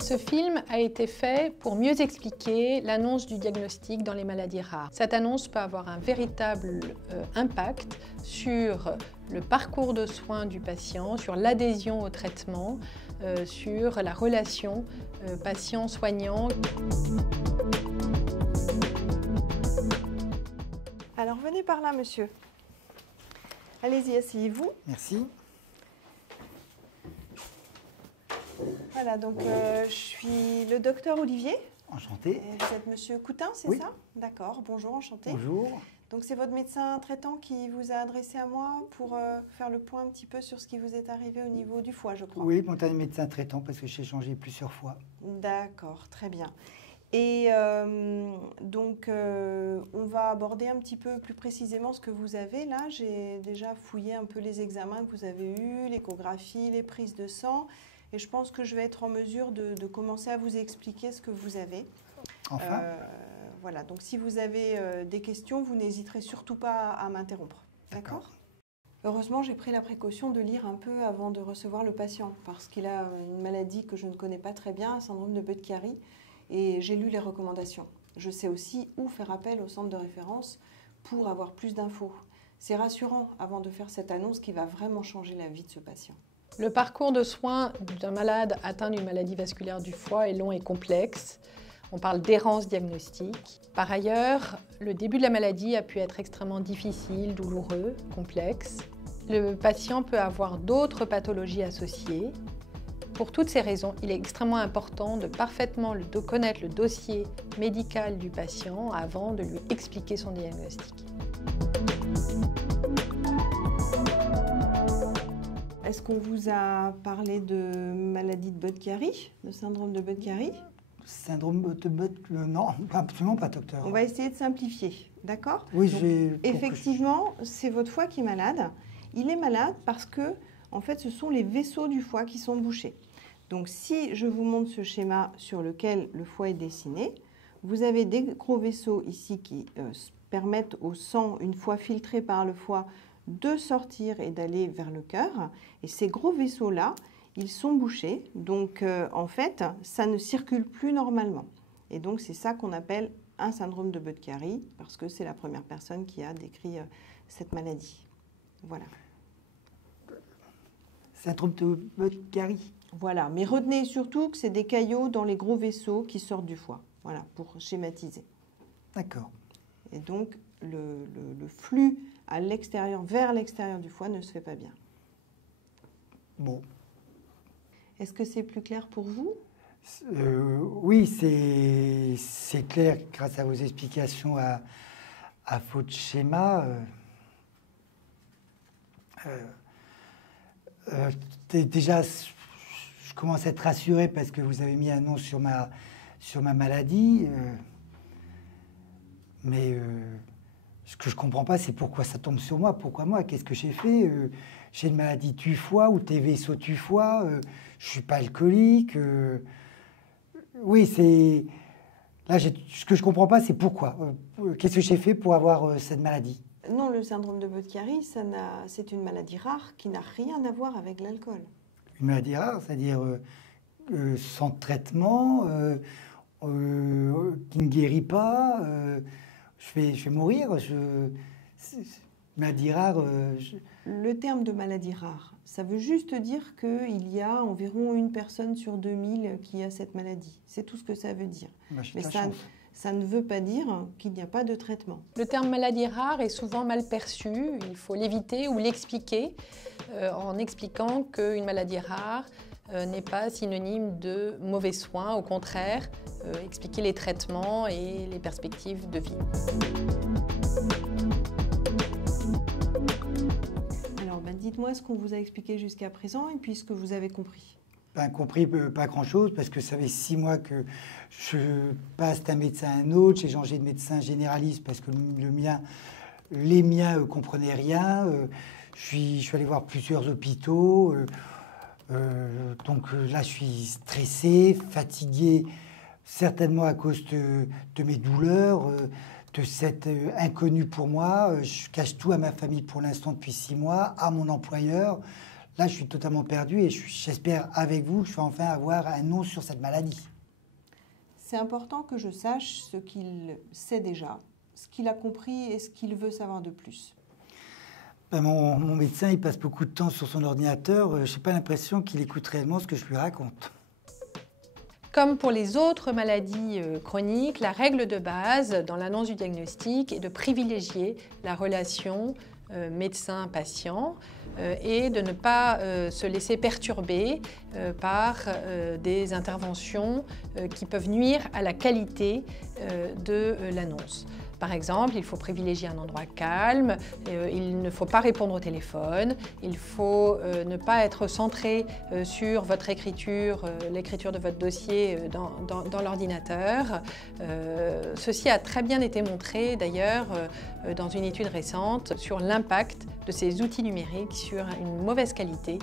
Ce film a été fait pour mieux expliquer l'annonce du diagnostic dans les maladies rares. Cette annonce peut avoir un véritable impact sur le parcours de soins du patient, sur l'adhésion au traitement, sur la relation patient-soignant. Alors venez par là, monsieur. Allez-y, asseyez-vous. Merci. Voilà, donc je suis le docteur Olivier. Enchanté. Et vous êtes monsieur Coutin, c'est Oui. ça? D'accord, bonjour, enchanté. Bonjour. Donc c'est votre médecin traitant qui vous a adressé à moi pour faire le point un petit peu sur ce qui vous est arrivé au niveau du foie, je crois. Oui, mon médecin traitant parce que j'ai changé plusieurs fois. D'accord, très bien. Et donc, on va aborder un petit peu plus précisément ce que vous avez là. J'ai déjà fouillé un peu les examens que vous avez eus, l'échographie, les prises de sang. Et je pense que je vais être en mesure de commencer à vous expliquer ce que vous avez. Enfin. Voilà, donc si vous avez des questions, vous n'hésiterez surtout pas à m'interrompre. D'accord ? Heureusement, j'ai pris la précaution de lire un peu avant de recevoir le patient, parce qu'il a une maladie que je ne connais pas très bien, un syndrome de Budd-Chiari, et j'ai lu les recommandations. Je sais aussi où faire appel au centre de référence pour avoir plus d'infos. C'est rassurant avant de faire cette annonce qui va vraiment changer la vie de ce patient. Le parcours de soins d'un malade atteint d'une maladie vasculaire du foie est long et complexe. On parle d'errance diagnostique. Par ailleurs, le début de la maladie a pu être extrêmement difficile, douloureux, complexe. Le patient peut avoir d'autres pathologies associées. Pour toutes ces raisons, il est extrêmement important de parfaitement connaître le dossier médical du patient avant de lui expliquer son diagnostic. Est-ce qu'on vous a parlé de maladie de Budd-Chiari, de syndrome de Budd-Chiari? Syndrome de Budd, non, absolument pas, docteur. On va essayer de simplifier, d'accord? Oui, effectivement, c'est votre foie qui est malade. Il est malade parce que, en fait, ce sont les vaisseaux du foie qui sont bouchés. Donc, si je vous montre ce schéma sur lequel le foie est dessiné, vous avez des gros vaisseaux ici qui permettent au sang, une fois filtré par le foie, de sortir et d'aller vers le cœur. Et ces gros vaisseaux-là, ils sont bouchés. Donc, en fait, ça ne circule plus normalement. Et donc, c'est ça qu'on appelle un syndrome de Budd-Chiari, parce que c'est la première personne qui a décrit cette maladie. Voilà. Syndrome de Budd-Chiari. Voilà. Mais retenez surtout que c'est des caillots dans les gros vaisseaux qui sortent du foie. Voilà, pour schématiser. D'accord. Et donc, le flux à l'extérieur, vers l'extérieur du foie ne se fait pas bien. Bon. Est-ce que c'est plus clair pour vous? Oui, c'est clair grâce à vos explications à votre schéma. Déjà, je commence à être rassuré parce que vous avez mis un nom sur ma maladie. Mais ce que je ne comprends pas, c'est pourquoi ça tombe sur moi. Pourquoi moi? Qu'est-ce que j'ai fait? J'ai une maladie du foie ou tes vaisseaux du foie. Je ne suis pas alcoolique. Oui, c'est... Là, ce que je ne comprends pas, c'est pourquoi. Qu'est-ce que j'ai fait pour avoir cette maladie? Non, le syndrome de Budd-Chiari, c'est une maladie rare qui n'a rien à voir avec l'alcool. Une maladie rare, c'est-à-dire sans traitement, qui ne guérit pas, je vais mourir. Maladie rare... Le terme de maladie rare, ça veut juste dire qu'il y a environ une personne sur 2000 qui a cette maladie. C'est tout ce que ça veut dire. Bah, mais ça ne veut pas dire qu'il n'y a pas de traitement. Le terme maladie rare est souvent mal perçu. Il faut l'éviter ou l'expliquer en expliquant qu'une maladie rare n'est pas synonyme de mauvais soins. Au contraire, expliquer les traitements et les perspectives de vie. Alors, dites-moi ce qu'on vous a expliqué jusqu'à présent et puis ce que vous avez compris. Ben, compris pas grand-chose, parce que ça fait 6 mois que je passe d'un médecin à un autre. J'ai changé de médecin généraliste parce que les miens ne comprenaient rien. Je suis allé voir plusieurs hôpitaux. Donc là, je suis stressé, fatigué, certainement à cause de mes douleurs, de cet inconnu pour moi. Je cache tout à ma famille pour l'instant depuis 6 mois, à mon employeur. Là, je suis totalement perdu et j'espère avec vous que je vais enfin avoir un nom sur cette maladie. C'est important que je sache ce qu'il sait déjà, ce qu'il a compris et ce qu'il veut savoir de plus. Ben, mon médecin, il passe beaucoup de temps sur son ordinateur. Je n'ai pas l'impression qu'il écoute réellement ce que je lui raconte. Comme pour les autres maladies chroniques, la règle de base dans l'annonce du diagnostic est de privilégier la relation médecin-patient et de ne pas se laisser perturber par des interventions qui peuvent nuire à la qualité de l'annonce. Par exemple, il faut privilégier un endroit calme, il ne faut pas répondre au téléphone, il faut ne pas être centré sur votre écriture, l'écriture de votre dossier dans l'ordinateur. Ceci a très bien été montré d'ailleurs dans une étude récente sur l'impact de ces outils numériques sur une mauvaise qualité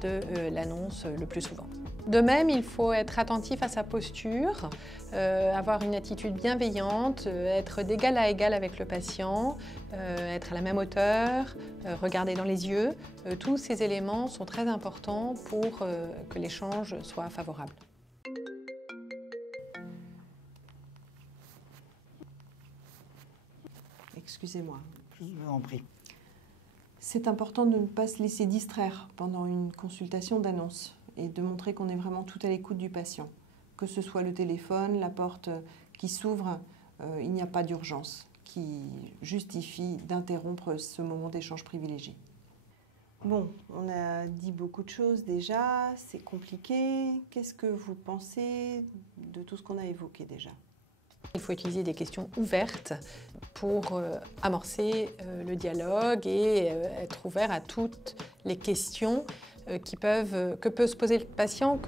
de l'annonce le plus souvent. De même, il faut être attentif à sa posture, avoir une attitude bienveillante, être d'égal à égal avec le patient, être à la même hauteur, regarder dans les yeux. Tous ces éléments sont très importants pour que l'échange soit favorable. Excusez-moi. Je vous en prie. C'est important de ne pas se laisser distraire pendant une consultation d'annonce et de montrer qu'on est vraiment tout à l'écoute du patient. Que ce soit le téléphone, la porte qui s'ouvre, il n'y a pas d'urgence qui justifie d'interrompre ce moment d'échange privilégié. Bon, on a dit beaucoup de choses déjà, c'est compliqué. Qu'est-ce que vous pensez de tout ce qu'on a évoqué déjà ? Il faut utiliser des questions ouvertes pour amorcer le dialogue et être ouvert à toutes les questions que peut se poser le patient,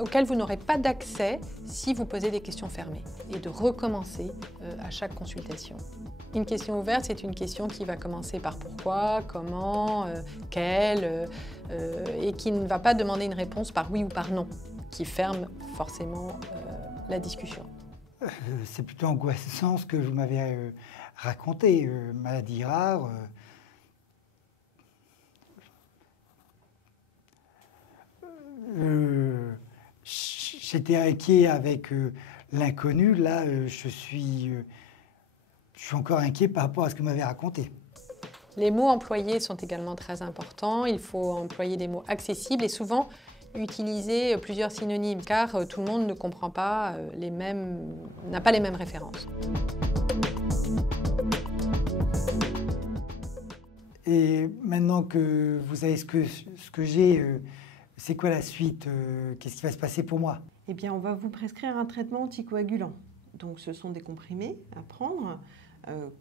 auxquelles vous n'aurez pas d'accès si vous posez des questions fermées, et de recommencer à chaque consultation. Une question ouverte, c'est une question qui va commencer par pourquoi, comment, quel, et qui ne va pas demander une réponse par oui ou par non, qui ferme forcément la discussion. C'est plutôt angoissant ce que vous m'avez raconté, maladie rare. J'étais inquiet avec l'inconnu, là je suis encore inquiet par rapport à ce que vous m'avez raconté. Les mots employés sont également très importants, il faut employer des mots accessibles et souvent utiliser plusieurs synonymes car tout le monde ne comprend pas n'a pas les mêmes références. Et maintenant que vous savez ce que j'ai, c'est quoi la suite? Qu'est-ce qui va se passer pour moi? Eh bien, on va vous prescrire un traitement anticoagulant. Donc, ce sont des comprimés à prendre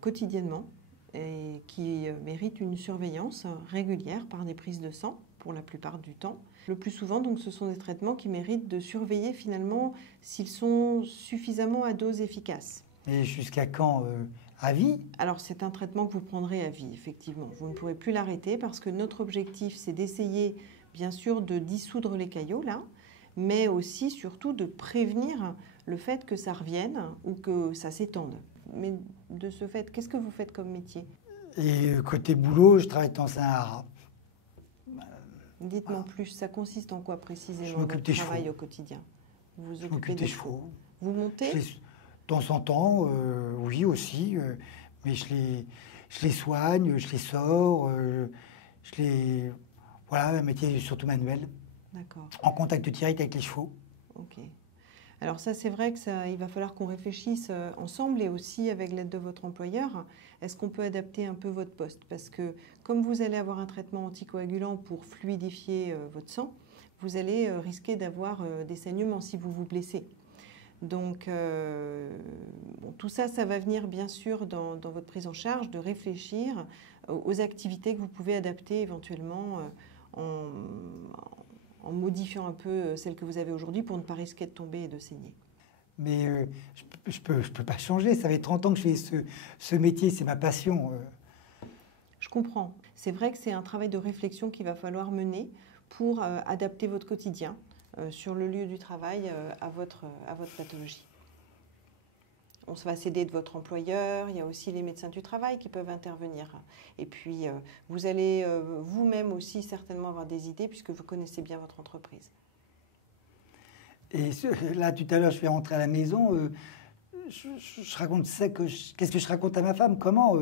quotidiennement et qui méritent une surveillance régulière par des prises de sang pour la plupart du temps. Le plus souvent, donc, ce sont des traitements qui méritent de surveiller finalement s'ils sont suffisamment à dose efficace. Et jusqu'à quand? À vie? Alors, c'est un traitement que vous prendrez à vie, effectivement. Vous ne pourrez plus l'arrêter parce que notre objectif, c'est d'essayer, bien sûr, de dissoudre les caillots, là, mais aussi, surtout, de prévenir le fait que ça revienne ou que ça s'étende. Mais de ce fait, qu'est-ce que vous faites comme métier? Et côté boulot, je travaille dans un haras. Dites-moi plus, ça consiste en quoi précisément? Je m'occupe des travail chevaux. au quotidien. Vous Je m'occupe des chevaux. Vous montez? De temps en temps, oui aussi, mais je les soigne, je les sors, voilà, un métier surtout manuel. D'accord. En contact direct avec les chevaux. Ok. Alors ça, c'est vrai il va falloir qu'on réfléchisse ensemble et aussi avec l'aide de votre employeur. Est-ce qu'on peut adapter un peu votre poste? Parce que comme vous allez avoir un traitement anticoagulant pour fluidifier votre sang, vous allez risquer d'avoir des saignements si vous vous blessez. Donc bon, tout ça, ça va venir bien sûr dans votre prise en charge, de réfléchir aux activités que vous pouvez adapter éventuellement en modifiant un peu celles que vous avez aujourd'hui pour ne pas risquer de tomber et de saigner. Mais je peux pas changer, ça fait 30 ans que je fais ce métier, c'est ma passion. Je comprends. C'est vrai que c'est un travail de réflexion qu'il va falloir mener pour adapter votre quotidien sur le lieu du travail à votre pathologie. on se va s'aider de votre employeur, il y a aussi les médecins du travail qui peuvent intervenir. Et puis, vous allez vous-même aussi certainement avoir des idées puisque vous connaissez bien votre entreprise. Et là, tout à l'heure, je vais rentrer à la maison, je raconte ça, qu'est-ce que je raconte à ma femme? Comment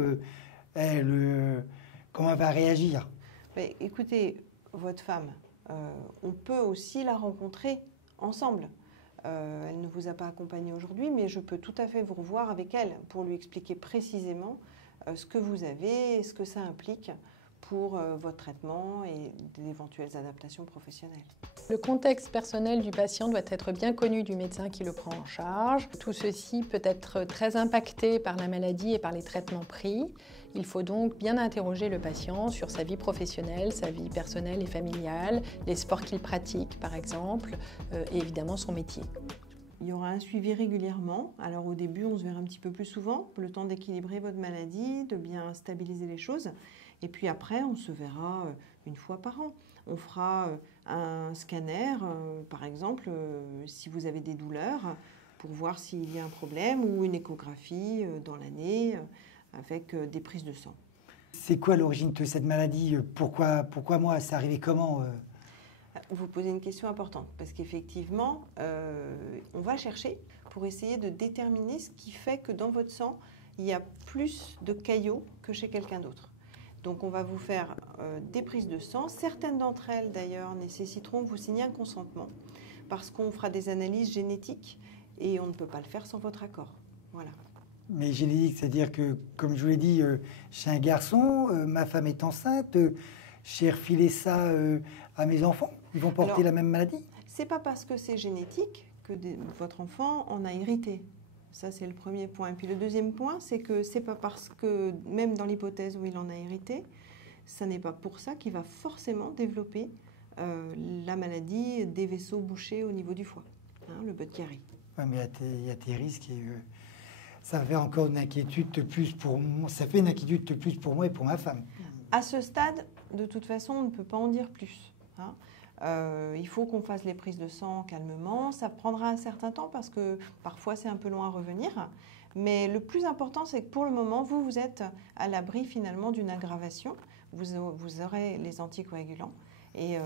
elle va réagir? Mais écoutez, votre femme, on peut aussi la rencontrer ensemble. Elle ne vous a pas accompagné aujourd'hui, mais je peux tout à fait vous revoir avec elle pour lui expliquer précisément ce que vous avez et ce que ça implique pour votre traitement et d'éventuelles adaptations professionnelles. Le contexte personnel du patient doit être bien connu du médecin qui le prend en charge. Tout ceci peut être très impacté par la maladie et par les traitements pris. Il faut donc bien interroger le patient sur sa vie professionnelle, sa vie personnelle et familiale, les sports qu'il pratique par exemple, et évidemment son métier. Il y aura un suivi régulièrement. Alors au début, on se verra un petit peu plus souvent, le temps d'équilibrer votre maladie, de bien stabiliser les choses. Et puis après, on se verra une fois par an. On fera un scanner, par exemple, si vous avez des douleurs, pour voir s'il y a un problème, ou une échographie dans l'année, avec des prises de sang. C'est quoi l'origine de cette maladie? Pourquoi moi? C'est arrivé comment? Vous posez une question importante, parce qu'effectivement, on va chercher pour essayer de déterminer ce qui fait que dans votre sang, il y a plus de caillots que chez quelqu'un d'autre. Donc on va vous faire des prises de sang. Certaines d'entre elles, d'ailleurs, nécessiteront que vous signiez un consentement, parce qu'on fera des analyses génétiques et on ne peut pas le faire sans votre accord. Voilà. Mais génétique, c'est-à-dire que, comme je vous l'ai dit, je suis un garçon, ma femme est enceinte, j'ai refilé ça à mes enfants. Ils vont porter la même maladie? C'est pas parce que c'est génétique que votre enfant en a hérité. Ça, c'est le premier point. Et puis le deuxième point, c'est que c'est pas parce que, même dans l'hypothèse où il en a hérité, ça n'est pas pour ça qu'il va forcément développer la maladie des vaisseaux bouchés au niveau du foie, hein, le Budd-Chiari. Oui, mais il y a des risques et ça fait encore une inquiétude de plus pour moi. Ça fait une inquiétude de plus pour moi et pour ma femme. À ce stade, de toute façon, on ne peut pas en dire plus, hein. Il faut qu'on fasse les prises de sang calmement. Ça prendra un certain temps parce que parfois c'est un peu long à revenir. Mais le plus important, c'est que pour le moment, vous êtes à l'abri finalement d'une aggravation. Vous aurez les anticoagulants et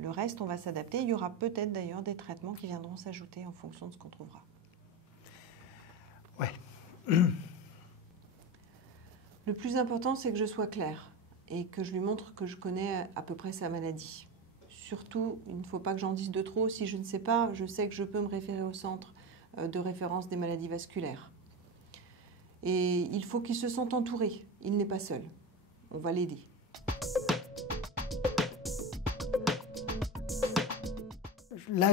le reste, on va s'adapter. Il y aura peut-être d'ailleurs des traitements qui viendront s'ajouter en fonction de ce qu'on trouvera. Ouais. Le plus important, c'est que je sois claire et que je lui montre que je connais à peu près sa maladie. Surtout, il ne faut pas que j'en dise de trop. Si je ne sais pas, je sais que je peux me référer au centre de référence des maladies vasculaires. Et il faut qu'il se sente entouré. Il n'est pas seul. On va l'aider. Là,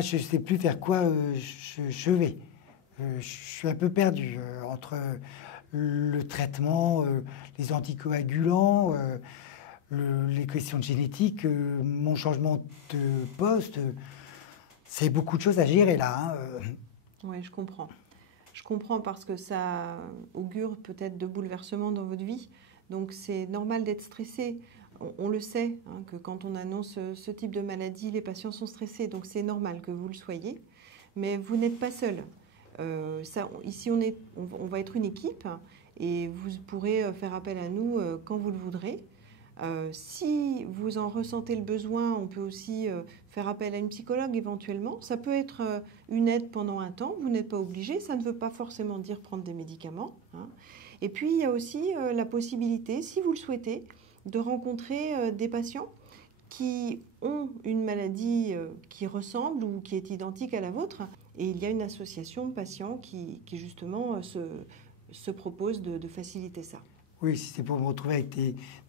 je ne sais plus faire quoi je vais. Je suis un peu perdu entre le traitement, les anticoagulants, les questions de génétique, mon changement de poste. C'est beaucoup de choses à gérer là. Oui, je comprends. Je comprends parce que ça augure peut-être de bouleversements dans votre vie. Donc c'est normal d'être stressé. On le sait, hein, que quand on annonce ce type de maladie, les patients sont stressés. Donc c'est normal que vous le soyez. Mais vous n'êtes pas seul. Ici, on va être une équipe et vous pourrez faire appel à nous quand vous le voudrez. Si vous en ressentez le besoin, on peut aussi faire appel à une psychologue éventuellement. Ça peut être une aide pendant un temps, vous n'êtes pas obligé, ça ne veut pas forcément dire prendre des médicaments, hein. Et puis il y a aussi la possibilité, si vous le souhaitez, de rencontrer des patients qui ont une maladie qui ressemble ou qui est identique à la vôtre. Et il y a une association de patients qui justement se propose de faciliter ça. Oui, si c'est pour me retrouver avec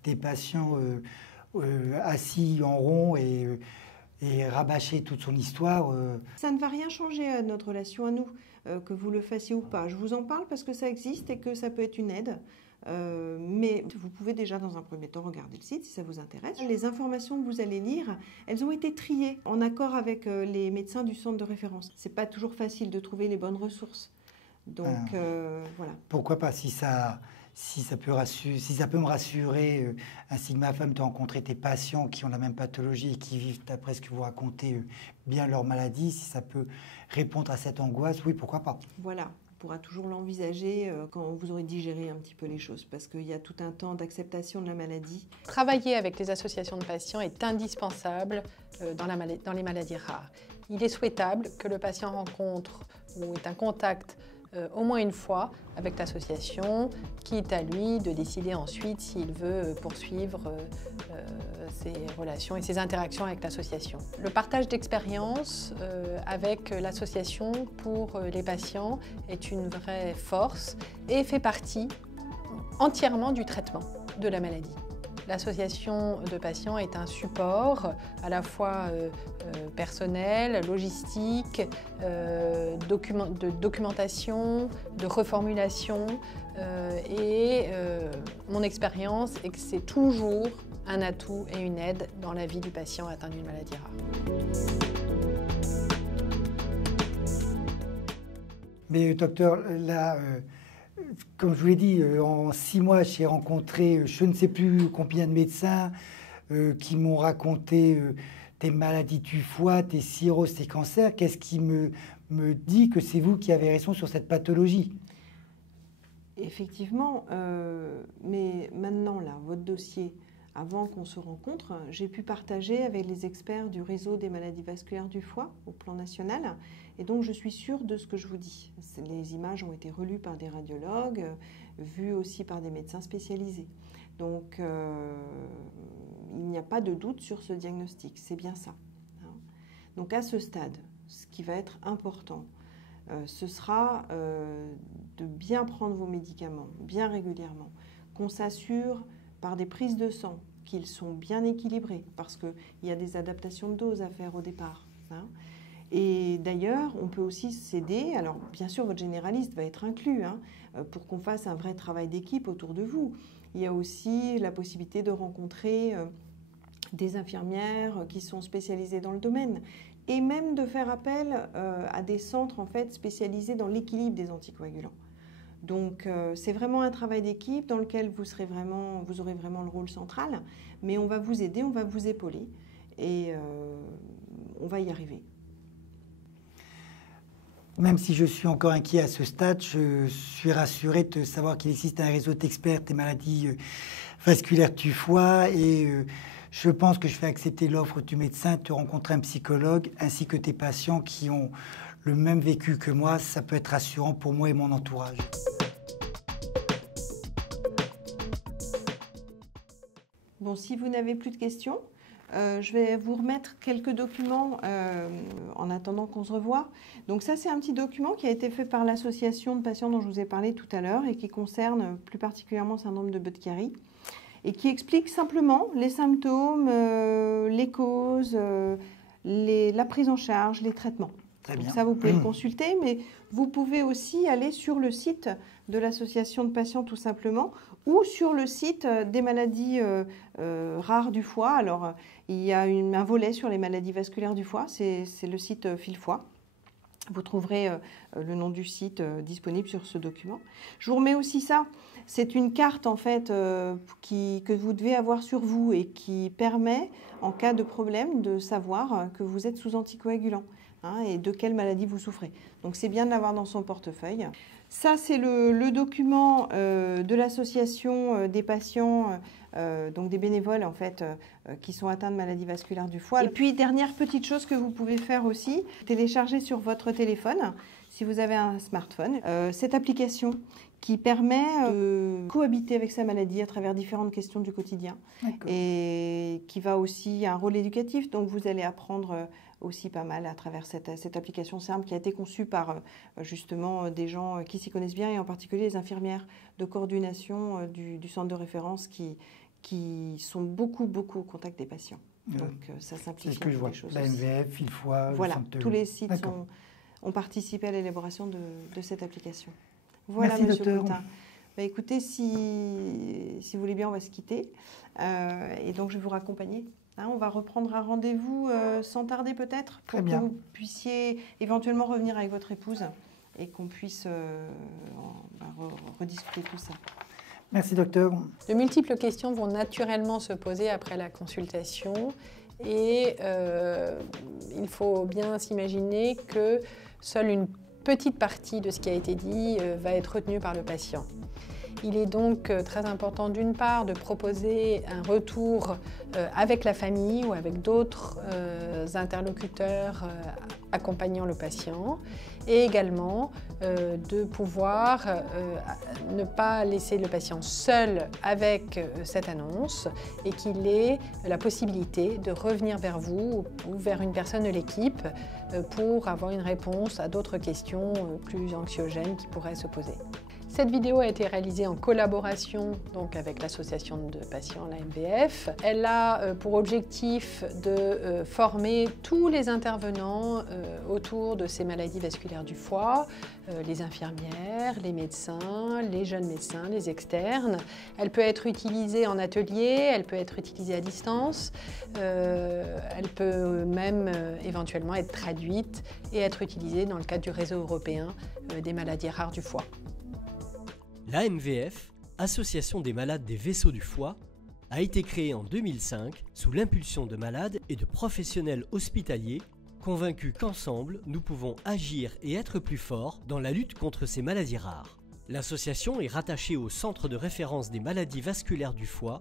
des patients assis en rond et rabâcher toute son histoire. Ça ne va rien changer à notre relation à nous, que vous le fassiez ou pas. Je vous en parle parce que ça existe et que ça peut être une aide. Mais vous pouvez déjà dans un premier temps regarder le site si ça vous intéresse. Les informations que vous allez lire, elles ont été triées en accord avec les médecins du centre de référence. C'est pas toujours facile de trouver les bonnes ressources. Donc voilà. Pourquoi pas, si ça peut me rassurer, ainsi que ma femme, de rencontrer des patients qui ont la même pathologie et qui vivent, d'après ce que vous racontez, bien leur maladie, si ça peut répondre à cette angoisse, oui, pourquoi pas. Voilà. pourra toujours l'envisager quand vous aurez digéré un petit peu les choses, parce qu'il y a tout un temps d'acceptation de la maladie. Travailler avec les associations de patients est indispensable dans les maladies rares. Il est souhaitable que le patient rencontre ou ait un contact au moins une fois avec l'association, qui est à lui de décider ensuite s'il veut poursuivre ses relations et ses interactions avec l'association. Le partage d'expérience avec l'association pour les patients est une vraie force et fait partie entièrement du traitement de la maladie. L'association de patients est un support à la fois personnel, logistique, de documentation, de reformulation. Mon expérience est que c'est toujours un atout et une aide dans la vie du patient atteint d'une maladie rare. Mais docteur, là, comme je vous l'ai dit, en 6 mois, j'ai rencontré je ne sais plus combien de médecins qui m'ont raconté tes maladies du foie, tes cirrhoses, tes cancers. Qu'est-ce qui me dit que c'est vous qui avez raison sur cette pathologie? Effectivement, mais maintenant, là, votre dossier, avant qu'on se rencontre, j'ai pu partager avec les experts du réseau des maladies vasculaires du foie au plan national. Et donc, je suis sûre de ce que je vous dis. Les images ont été relues par des radiologues, vues aussi par des médecins spécialisés. Donc, il n'y a pas de doute sur ce diagnostic. C'est bien ça. Donc, à ce stade, ce qui va être important, ce sera de bien prendre vos médicaments, bien régulièrement, qu'on s'assure par des prises de sang qu'ils sont bien équilibrés, parce qu'il y a des adaptations de doses à faire au départ. Et d'ailleurs, on peut aussi s'aider, alors bien sûr votre généraliste va être inclus, pour qu'on fasse un vrai travail d'équipe autour de vous. Il y a aussi la possibilité de rencontrer des infirmières qui sont spécialisées dans le domaine, et même de faire appel à des centres en fait, spécialisés dans l'équilibre des anticoagulants. Donc c'est vraiment un travail d'équipe dans lequel vous aurez vraiment le rôle central, mais on va vous aider, on va vous épauler et on va y arriver. Même si je suis encore inquiet à ce stade, je suis rassuré de savoir qu'il existe un réseau d'experts des maladies vasculaires du foie et je pense que je vais accepter l'offre du médecin de rencontrer un psychologue ainsi que tes patients qui ont le même vécu que moi. Ça peut être rassurant pour moi et mon entourage. Bon, si vous n'avez plus de questions, je vais vous remettre quelques documents en attendant qu'on se revoie. Donc ça, c'est un petit document qui a été fait par l'association de patients dont je vous ai parlé tout à l'heure et qui concerne plus particulièrement le syndrome de Budd-Chiari et qui explique simplement les symptômes, les causes, la prise en charge, les traitements. Très bien. Donc ça, vous pouvez le consulter, mais vous pouvez aussi aller sur le site de l'association de patients tout simplement ou sur le site des maladies rares du foie. Alors, il y a un volet sur les maladies vasculaires du foie, c'est le site Fil-Foie. Vous trouverez le nom du site disponible sur ce document. Je vous remets aussi ça. C'est une carte en fait que vous devez avoir sur vous et qui permet, en cas de problème, de savoir que vous êtes sous anticoagulant et de quelle maladie vous souffrez. Donc c'est bien de l'avoir dans son portefeuille. Ça, c'est le document de l'association des patients, donc des bénévoles en fait, qui sont atteints de maladies vasculaires du foie. Et puis, dernière petite chose que vous pouvez faire aussi, télécharger sur votre téléphone, si vous avez un smartphone, cette application qui permet de cohabiter avec sa maladie à travers différentes questions du quotidien et qui va aussi à un rôle éducatif. Donc, vous allez apprendre aussi pas mal à travers cette application simple qui a été conçue par justement des gens qui s'y connaissent bien et en particulier les infirmières de coordination du centre de référence qui sont beaucoup au contact des patients. Donc ça simplifie les choses. La MVF, Fil-Foie, voilà, tous les sites ont participé à l'élaboration de cette application. Voilà, merci, monsieur docteur. Boutin. Bah, écoutez, si vous voulez bien, on va se quitter. Et donc, je vais vous raccompagner. On va reprendre un rendez-vous sans tarder peut-être, pour que vous puissiez éventuellement revenir avec votre épouse et qu'on puisse rediscuter tout ça. Merci, docteur. De multiples questions vont naturellement se poser après la consultation et il faut bien s'imaginer que seule une petite partie de ce qui a été dit va être retenue par le patient. Il est donc très important d'une part de proposer un retour avec la famille ou avec d'autres interlocuteurs accompagnant le patient et également de pouvoir ne pas laisser le patient seul avec cette annonce et qu'il ait la possibilité de revenir vers vous ou vers une personne de l'équipe pour avoir une réponse à d'autres questions plus anxiogènes qui pourraient se poser. Cette vidéo a été réalisée en collaboration donc, avec l'association de patients, l'AMVF. Elle a pour objectif de former tous les intervenants autour de ces maladies vasculaires du foie, les infirmières, les médecins, les jeunes médecins, les externes. Elle peut être utilisée en atelier, elle peut être utilisée à distance, elle peut même éventuellement être traduite et être utilisée dans le cadre du réseau européen des maladies rares du foie. L'AMVF, Association des malades des vaisseaux du foie, a été créée en 2005 sous l'impulsion de malades et de professionnels hospitaliers convaincus qu'ensemble, nous pouvons agir et être plus forts dans la lutte contre ces maladies rares. L'association est rattachée au Centre de référence des maladies vasculaires du foie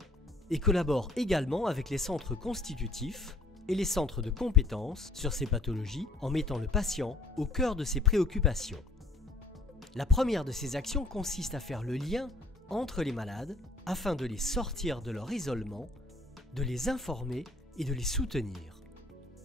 et collabore également avec les centres constitutifs et les centres de compétences sur ces pathologies en mettant le patient au cœur de ses préoccupations. La première de ces actions consiste à faire le lien entre les malades afin de les sortir de leur isolement, de les informer et de les soutenir.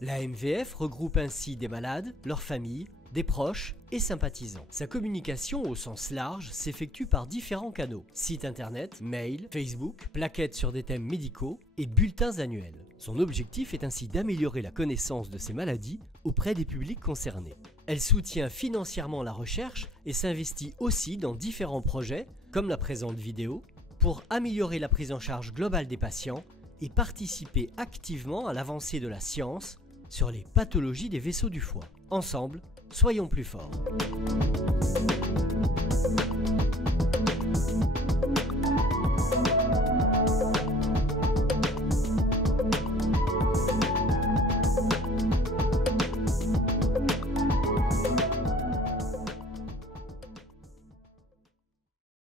L'AMVF regroupe ainsi des malades, leurs familles, des proches et sympathisants. Sa communication au sens large s'effectue par différents canaux: site internet, mail, Facebook, plaquettes sur des thèmes médicaux et bulletins annuels. Son objectif est ainsi d'améliorer la connaissance de ces maladies auprès des publics concernés. Elle soutient financièrement la recherche et s'investit aussi dans différents projets, comme la présente vidéo, pour améliorer la prise en charge globale des patients et participer activement à l'avancée de la science sur les pathologies des vaisseaux du foie. Ensemble, soyons plus forts.